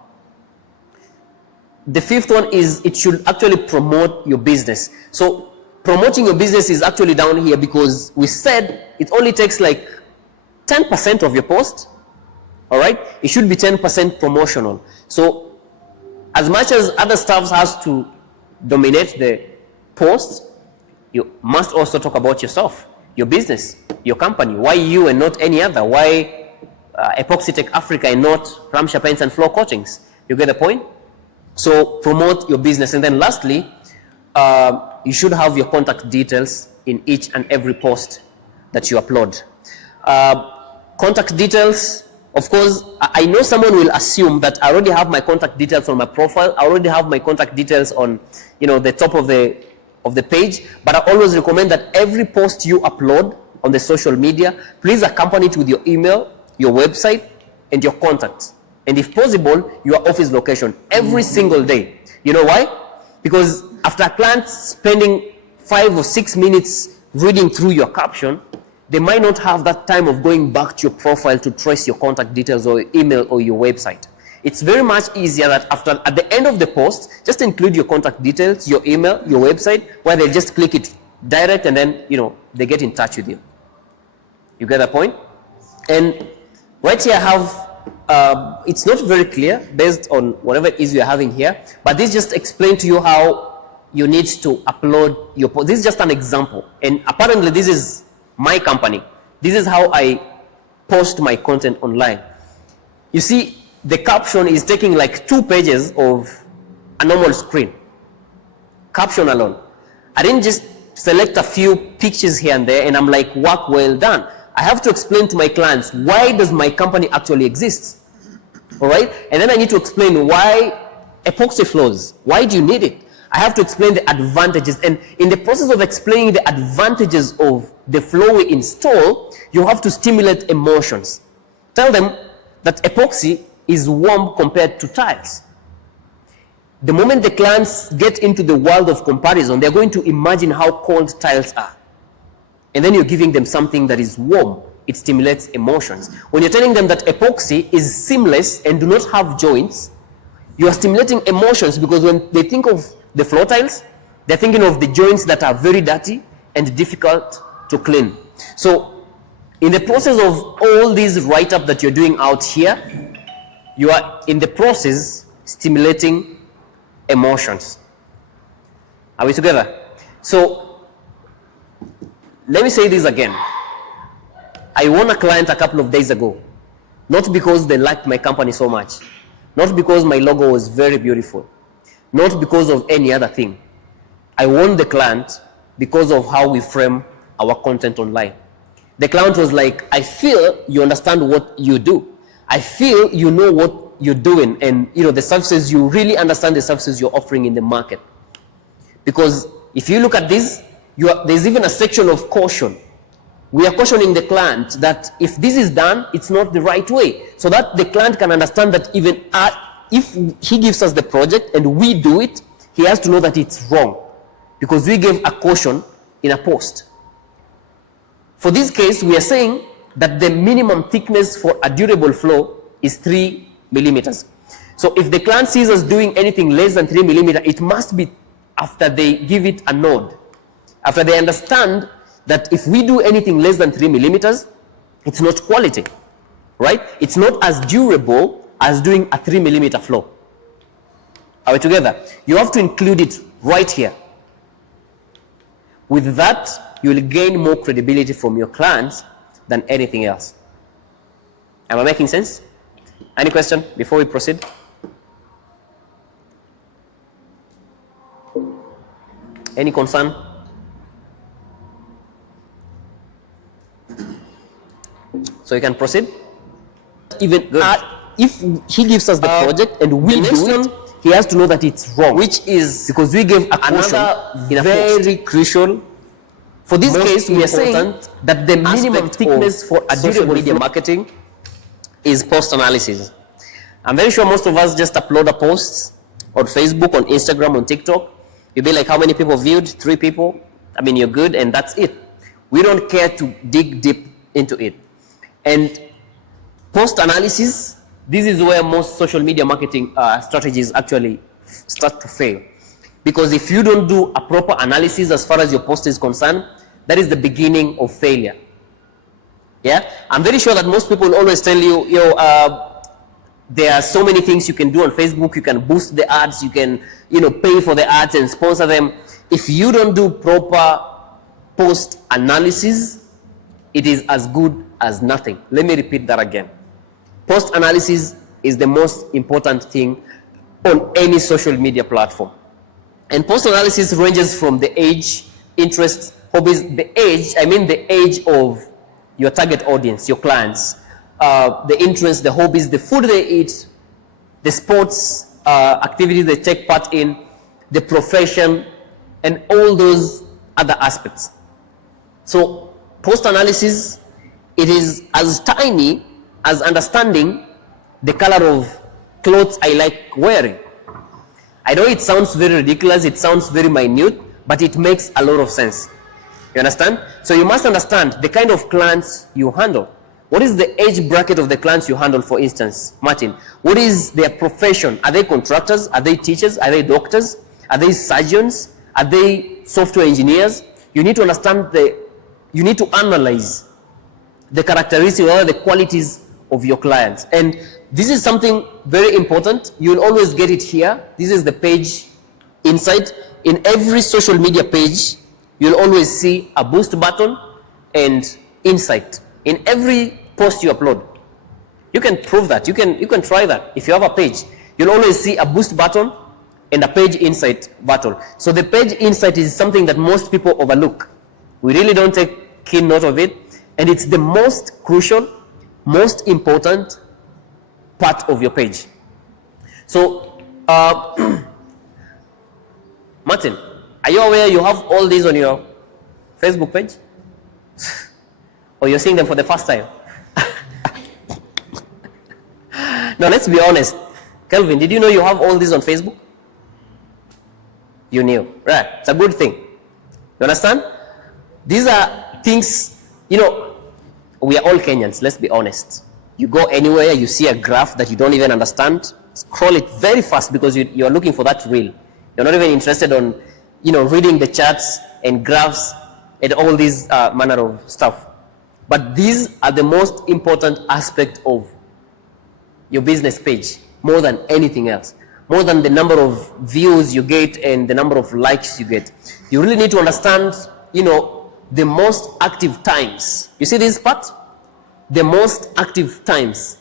The fifth one is it should actually promote your business. So promoting your business is actually down here, because we said it only takes like 10% of your post. All right, it should be 10% promotional. So as much as other stuff has to dominate the post, you must also talk about yourself. your business, your company. Why you and not any other? Why Epoxy Tech Africa and not Ramsha Paints and Floor Coatings? You get the point? So promote your business. And then lastly, you should have your contact details in each and every post that you upload. Contact details, of course, I know someone will assume that I already have my contact details on my profile. I already have my contact details on, the top of the page. But I always recommend that every post you upload on the social media, please accompany it with your email, your website, and your contacts. And if possible, your office location every single day. You know why? Because after a client spending 5 or 6 minutes reading through your caption, they might not have that time of going back to your profile to trace your contact details or your email or your website. It's very much easier that at the end of the post, just include your contact details, your email, your website, where they just click it direct and then, they get in touch with you. You get the point? And right here I have, it's not very clear based on whatever it is you're having here, but this just explains to you how you need to upload your post. This is just an example. And apparently this is my company. This is how I post my content online. You see, the caption is taking like 2 pages of a normal screen. Caption alone. I didn't just select a few pictures here and there and I'm like, work well done. I have to explain to my clients, why does my company actually exist? All right? And then I need to explain why epoxy floors. Why do you need it? I have to explain the advantages. And in the process of explaining the advantages of the floor we install, you have to stimulate emotions. Tell them that epoxy is warm compared to tiles. The moment the clients get into the world of comparison, they're going to imagine how cold tiles are. And then you're giving them something that is warm. It stimulates emotions. When you're telling them that epoxy is seamless and do not have joints, you are stimulating emotions, because when they think of the floor tiles, they're thinking of the joints that are very dirty and difficult to clean. So in the process of all these write-up that you're doing out here, you are in the process stimulating emotions. Are we together? So let me say this again. I won a client a couple of days ago, not because they liked my company so much, not because my logo was very beautiful, not because of any other thing. I won the client because of how we frame our content online. The client was like, I feel you understand what you do. I feel you know what you're doing, and the services, you really understand the services you're offering in the market. Because if you look at this, there's even a section of caution. We are cautioning the client that if this is done, it's not the right way, so that the client can understand that even if he gives us the project and we do it, he has to know that it's wrong, because we gave a caution in a post. For this case, we are saying that the minimum thickness for a durable floor is 3 millimeters. So if the client sees us doing anything less than 3 millimeters, it must be after they give it a nod, after they understand that if we do anything less than 3 millimeters, it's not quality, right? It's not as durable as doing a 3 millimeter floor. Are we together? You have to include it right here. With that, you will gain more credibility from your clients than anything else. Am I making sense? Any question before we proceed? Any concern? So you can proceed. Even if he gives us the project and we do it, he has to know that it's wrong, which is because we gave a caution in a very crucial. For this case, we are saying that the minimum thickness for a durable media marketing is post analysis. I'm very sure most of us just upload a post on Facebook, on Instagram, on TikTok. You'll be like, how many people viewed? 3 people. I mean, you're good, and that's it. We don't care to dig deep into it. And post analysis, this is where most social media marketing strategies actually start to fail. Because if you don't do a proper analysis as far as your post is concerned, that is the beginning of failure. Yeah, I'm very sure that most people will always tell you, there are so many things you can do on Facebook. You can boost the ads, you can, pay for the ads and sponsor them. If you don't do proper post analysis, it is as good as nothing. Let me repeat that again. Post analysis is the most important thing on any social media platform. And post analysis ranges from the age, interests, hobbies, the age of your target audience, your clients, the interests, the hobbies, the food they eat, the sports activities they take part in, the profession, and all those other aspects. So post analysis, it is as tiny as understanding the color of clothes I like wearing. I know it sounds very ridiculous, it sounds very minute, but it makes a lot of sense. You understand? So you must understand the kind of clients you handle. What is the age bracket of the clients you handle, for instance, Martin? What is their profession? Are they contractors? Are they teachers? Are they doctors? Are they surgeons? Are they software engineers? You need to understand you need to analyze the characteristics or the qualities of your clients. And this is something very important. You'll always get it here. This is the page inside. In every social media page, you'll always see a boost button and insight. In every post you upload, you can prove that. You can try that. If you have a page, you'll always see a boost button and a page insight button. So the page insight is something that most people overlook. We really don't take keen note of it, and it's the most crucial, most important part of your page. So, Martin, are you aware you have all these on your Facebook page? Or you're seeing them for the first time? Now, let's be honest. Kelvin, did you know you have all these on Facebook? You knew, right? It's a good thing. You understand? These are things, we are all Kenyans, let's be honest. You go anywhere, you see a graph that you don't even understand, scroll it very fast because you're looking for that reel. You're not even interested on, reading the charts and graphs and all these manner of stuff. But these are the most important aspect of your business page, more than anything else. More than the number of views you get and the number of likes you get. You really need to understand, the most active times. You see this part? The most active times.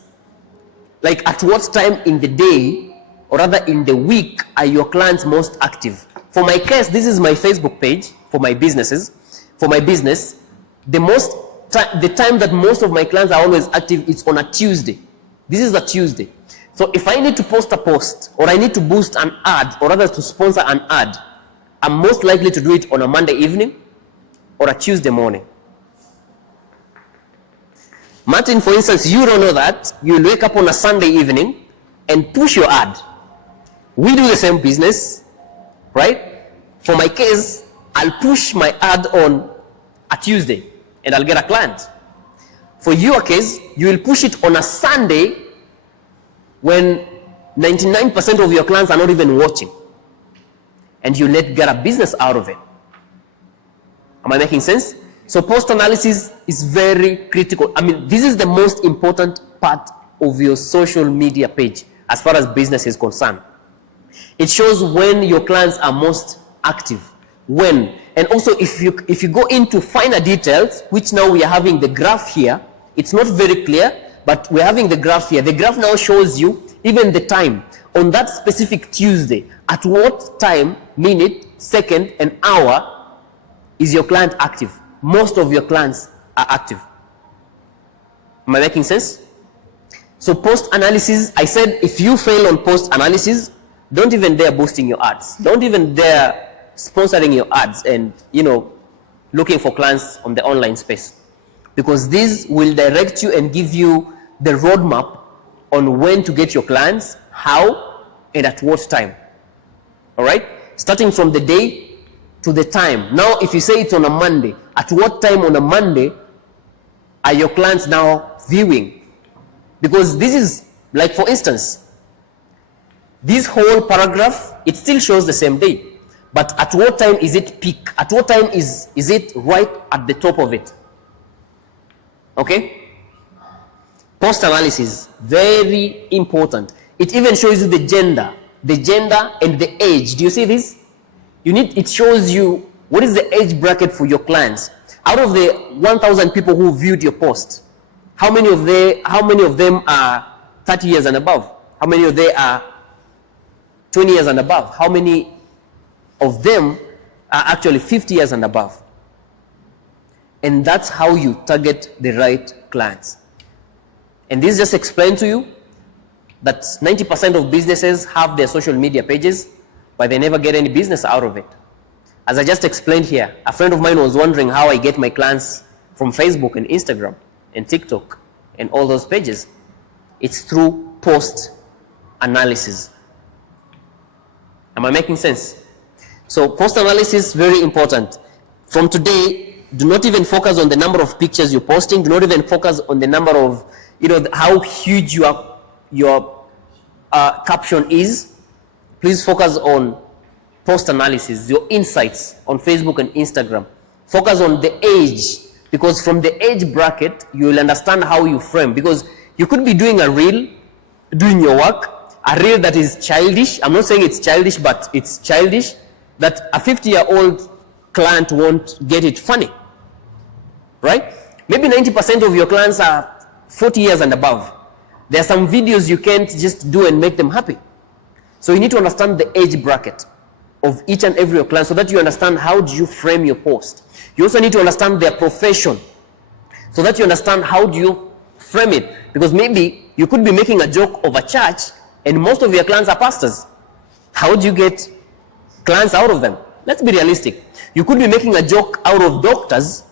Like at what time in the day, or rather in the week, are your clients most active? For my case, this is my Facebook page for my businesses. For my business, the time that most of my clients are always active is on a Tuesday. This is a Tuesday. So if I need to post a post, or I need to boost an ad, or rather to sponsor an ad, I'm most likely to do it on a Monday evening or a Tuesday morning. Martin, for instance, you don't know that. You'll wake up on a Sunday evening and push your ad. We do the same business, right? For my case, I'll push my ad on a Tuesday and I'll get a client. For your case, you will push it on a Sunday when 99% of your clients are not even watching, and you get a business out of it. Am I making sense? So post analysis is very critical. This is the most important part of your social media page as far as business is concerned. It shows when your clients are most active, when. And also if you go into finer details, which now we are having the graph here, it's not very clear, but we're having the graph here. The graph now shows you even the time on that specific Tuesday. At what time, minute, second, and hour is your client active? Most of your clients are active. Am I making sense? So post analysis, I said if you fail on post analysis, don't even dare boosting your ads. Don't even dare sponsoring your ads and looking for clients on the online space. Because this will direct you and give you the roadmap on when to get your clients, how, and at what time. All right? Starting from the day to the time. Now, if you say it's on a Monday, at what time on a Monday are your clients now viewing? Because this is, like for instance, this whole paragraph, it still shows the same day. But at what time is it peak? At what time is it right at the top of it? Okay? Post analysis, very important. It even shows you the gender and the age. Do you see this? It shows you what is the age bracket for your clients. Out of the 1,000 people who viewed your post, how many of them are 30 years and above? How many of them are 20 years and above? How many of them are actually 50 years and above? And that's how you target the right clients. And this just explained to you that 90% of businesses have their social media pages, but they never get any business out of it. As I just explained here, a friend of mine was wondering how I get my clients from Facebook and Instagram and TikTok and all those pages. It's through post analysis. Am I making sense? So post analysis, very important. From today, do not even focus on the number of pictures you're posting. Do not even focus on the number of, how huge your caption is. Please focus on post analysis, your insights on Facebook and Instagram. Focus on the age, because from the age bracket, you will understand how you frame. Because you could be doing a reel, doing your work, a reel that is childish. I'm not saying it's childish, but it's childish, that a 50-year-old client won't get it funny, right? Maybe 90% of your clients are 40 years and above. There are some videos you can't just do and make them happy. So you need to understand the age bracket of each and every client so that you understand how do you frame your post. You also need to understand their profession so that you understand how do you frame it. Because maybe you could be making a joke of a church and most of your clients are pastors. How do you get clients out of them? Let's be realistic. You could be making a joke out of doctors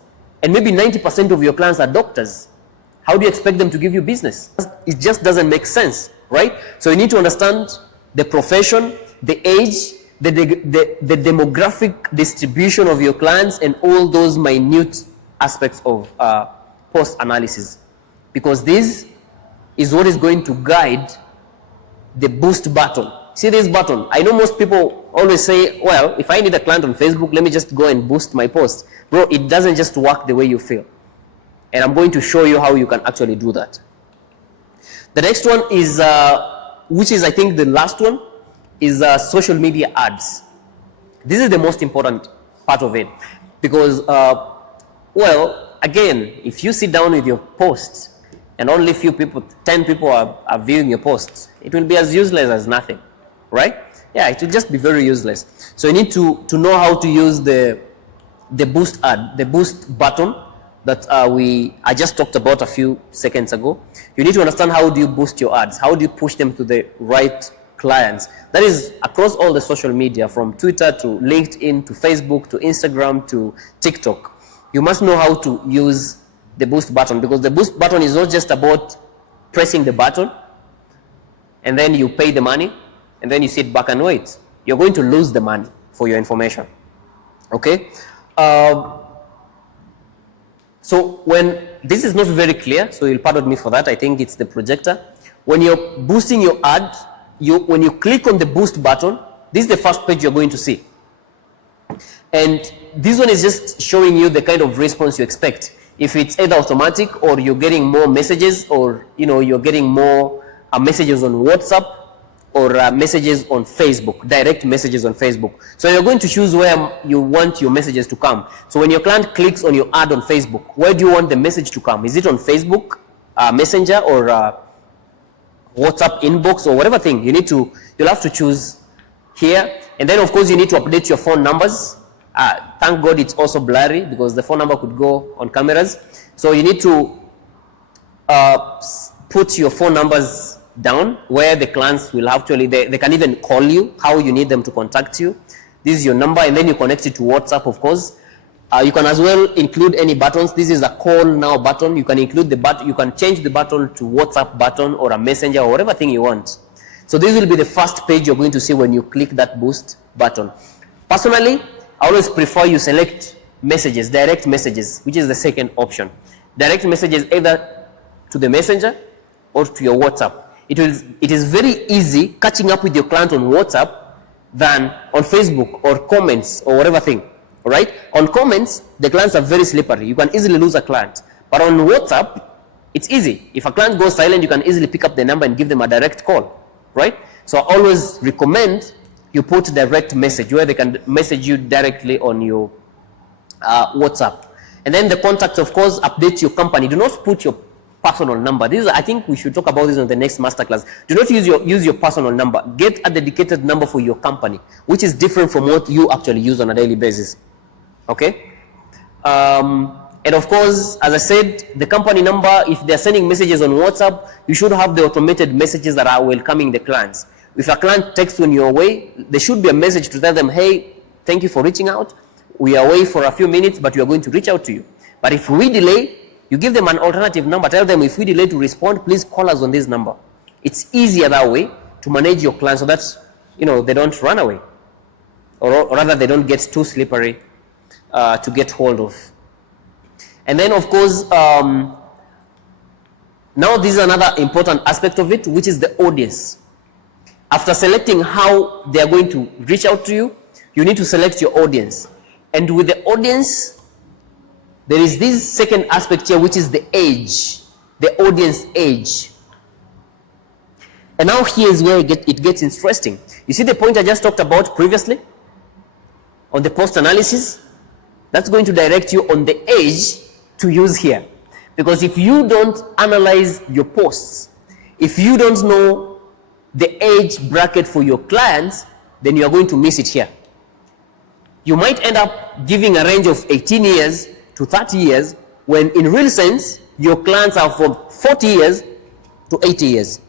and maybe 90% of your clients are doctors. How do you expect them to give you business? It just doesn't make sense, right? So you need to understand the profession, the age, the demographic distribution of your clients, and all those minute aspects of post analysis, because this is what is going to guide the boost button. See this button? I know most people always say, well, if I need a client on Facebook, let me just go and boost my post. Bro, it doesn't just work the way you feel. And I'm going to show you how you can actually do that. The next one is, which is I think the last one, is social media ads. This is the most important part of it, because, well, again, if you sit down with your posts and only 10 people are viewing your posts, it will be as useless as nothing, right? Yeah, it will just be very useless. So you need to know how to use the boost ad, the boost button that I just talked about a few seconds ago. You need to understand how do you boost your ads, how do you push them to the right clients. That is across all the social media, from Twitter to LinkedIn to Facebook to Instagram to TikTok. You must know how to use the boost button, because the boost button is not just about pressing the button and then you pay the money and then you sit back and wait. You're going to lose the money for your information. Okay? So when this is not very clear, so you'll pardon me for that. I think it's the projector. When you're boosting your ad, when you click on the boost button, this is the first page you're going to see. And this one is just showing you the kind of response you expect. If it's either automatic or you're getting more messages, or you're getting more messages on WhatsApp or messages on Facebook, direct messages on Facebook. So you're going to choose where you want your messages to come. So when your client clicks on your ad on Facebook, where do you want the message to come? Is it on Facebook Messenger or WhatsApp inbox or whatever thing? You'll have to choose here. And then of course you need to update your phone numbers. Thank God it's also blurry, because the phone number could go on cameras. So you need to put your phone numbers down where the clients will actually, they can even call you, how you need them to contact you. This is your number, and then you connect it to WhatsApp, of course. You can as well include any buttons. This is a call now button. You can include the button, you can change the button to WhatsApp button or a messenger or whatever thing you want. So this will be the first page you're going to see when you click that boost button. Personally, I always prefer you select messages, direct messages, which is the second option. Direct messages either to the messenger or to your WhatsApp. It is very easy catching up with your client on WhatsApp than on Facebook or comments or whatever thing, all right? On comments, the clients are very slippery. You can easily lose a client. But on WhatsApp, it's easy. If a client goes silent, you can easily pick up the number and give them a direct call, right? So I always recommend you put direct message where they can message you directly on your WhatsApp. And then the contact, of course, update your company. Do not put your personal number. This is, I think we should talk about this on the next masterclass. Do not use your personal number. Get a dedicated number for your company, which is different from what you actually use on a daily basis. Okay? And of course, as I said, the company number, if they're sending messages on WhatsApp, you should have the automated messages that are welcoming the clients. If a client texts on your way, there should be a message to tell them, hey, thank you for reaching out. We are away for a few minutes, but we are going to reach out to you. But if we delay, you give them an alternative number. Tell them, if we delay to respond, please call us on this number. It's easier that way to manage your clients so that, they don't run away. Or rather, they don't get too slippery to get hold of. And then, of course, now this is another important aspect of it, which is the audience. After selecting how they are going to reach out to you, you need to select your audience. And with the audience, there is this second aspect here, which is the age, the audience age. And now here is where it gets interesting. You see the point I just talked about previously on the post analysis? That's going to direct you on the age to use here. Because if you don't analyze your posts, if you don't know the age bracket for your clients, then you are going to miss it here. You might end up giving a range of 18 years to 30 years, when in real sense, your clients are from 40 years to 80 years.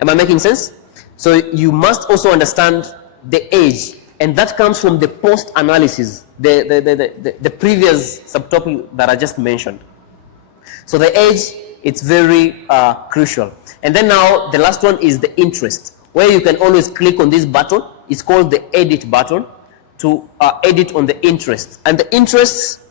Am I making sense? So you must also understand the age, and that comes from the post analysis, the previous subtopic that I just mentioned. So the age, it's very crucial. And then now the last one is the interest, where you can always click on this button. It's called the edit button, to edit on the interest. And the interest,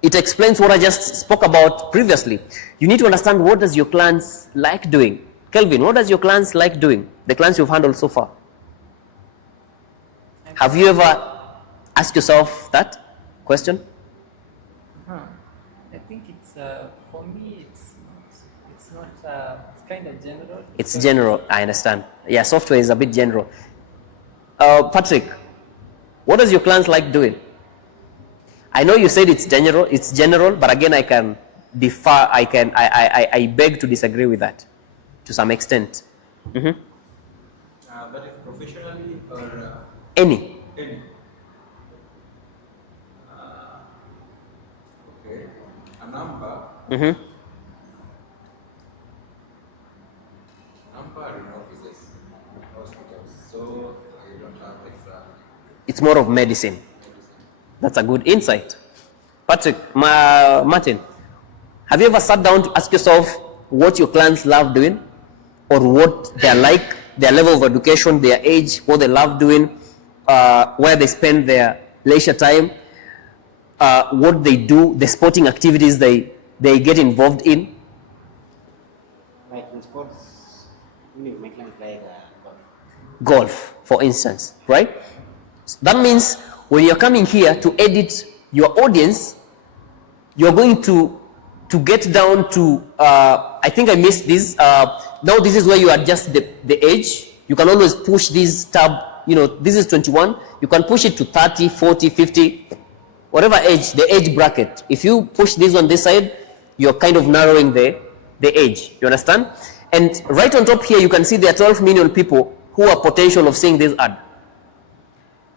it explains what I just spoke about previously. You need to understand, what does your clients like doing? Kelvin, what does your clients like doing? The clients you've handled so far. Have you ever asked yourself that question? I think it's, for me, it's not, it's kind of general. It's general, I understand. Yeah, software is a bit general. Patrick, what does your clients like doing? I know you said it's general, but again, I can differ, I beg to disagree with that to some extent. Mm-hmm. But if professionally or Any. any? Okay, a number. Mm-hmm. Number in offices, hospitals. So I don't have exact. It's more of medicine. That's a good insight. Patrick, Martin, have you ever sat down to ask yourself what your clients love doing, or what they're like, their level of education, their age, what they love doing, where they spend their leisure time, what they do, the sporting activities they get involved in? Like in sports, my clients like Golf, for instance, right? That means when you're coming here to edit your audience, you're going to get down to, I think I missed this. Now this is where you adjust the age. You can always push this tab, this is 21. You can push it to 30, 40, 50, whatever age, the age bracket. If you push this on this side, you're kind of narrowing the age. You understand? And right on top here, you can see there are 12 million people who are potential of seeing this ad.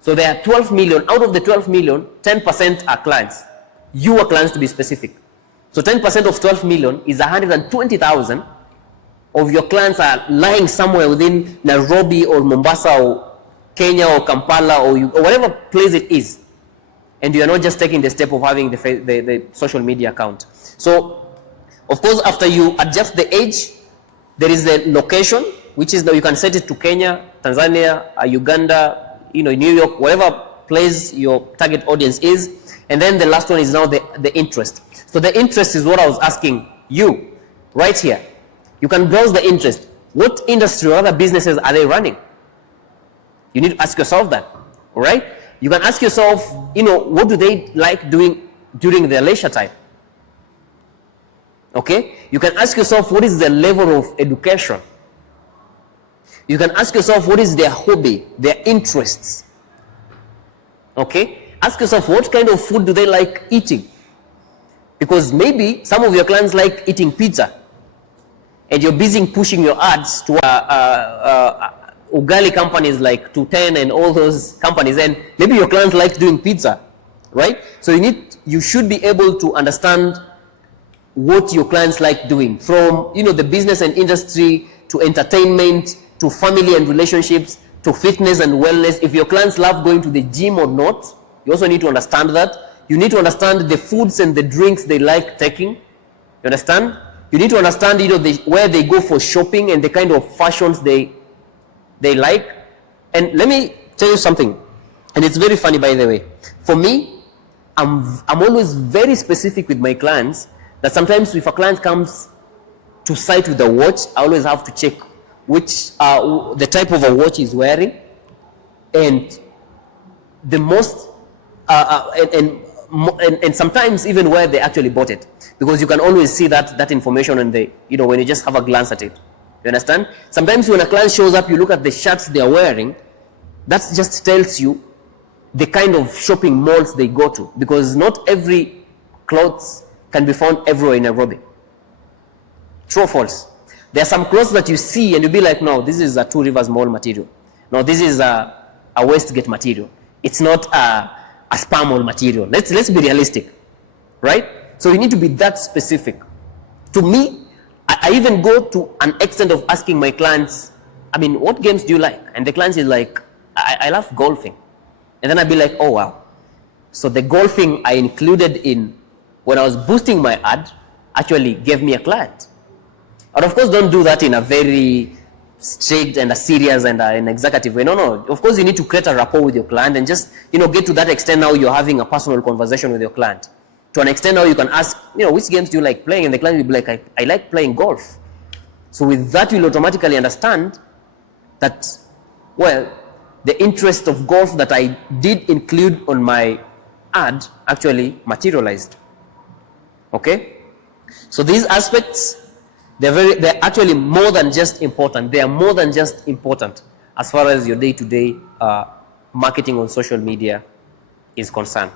So there are 12 million. Out of the 12 million, 10% are clients. You are clients, to be specific. So 10% of 12 million is 120,000 of your clients are lying somewhere within Nairobi or Mombasa or Kenya or Kampala or whatever place it is. And you are not just taking the step of having the social media account. So, of course, after you adjust the age, there is the location, which is, you can set it to Kenya, Tanzania, Uganda, New York, whatever place your target audience is. And then the last one is now the interest. So the interest is what I was asking you right here. You can browse the interest. What industry or other businesses are they running? You need to ask yourself that, all right? You can ask yourself, what do they like doing during their leisure time? Okay? You can ask yourself, what is their level of education? You can ask yourself, what is their hobby, their interests? Okay? Ask yourself, what kind of food do they like eating? Because maybe some of your clients like eating pizza, and you're busy pushing your ads to ugali companies like 210 and all those companies, and maybe your clients like doing pizza, right? So you should be able to understand what your clients like doing, from the business and industry to entertainment to family and relationships to fitness and wellness. If your clients love going to the gym or not, you also need to understand that. You need to understand the foods and the drinks they like taking. You understand? You need to understand where they go for shopping and the kind of fashions they like. And let me tell you something, and it's very funny, by the way. For me, I'm always very specific with my clients, that sometimes if a client comes to site with a watch, I always have to check which the type of a watch he's wearing, and the most and sometimes even where they actually bought it, because you can always see that information and when you just have a glance at it. You understand? Sometimes when a client shows up, you look at the shirts they are wearing, that just tells you the kind of shopping malls they go to, because not every clothes can be found everywhere in Nairobi. True or false? There are some clothes that you see and you'll be like, no, this is a Two Rivers Mall material. No, this is a Westgate material. It's not a Spa Mall material. Let's be realistic, right? So you need to be that specific. To me, I even go to an extent of asking my clients, what games do you like? And the client is like, I love golfing. And then I'd be like, oh wow. So the golfing I included in when I was boosting my ad actually gave me a client. And of course, don't do that in a very strict and a serious and an executive way. No. Of course, you need to create a rapport with your client and just, get to that extent now you're having a personal conversation with your client. To an extent now you can ask, which games do you like playing? And the client will be like, I like playing golf. So with that, you'll automatically understand that, well, the interest of golf that I did include on my ad actually materialized. Okay? So these aspects, they're actually more than just important. They are more than just important as far as your day-to-day marketing on social media is concerned.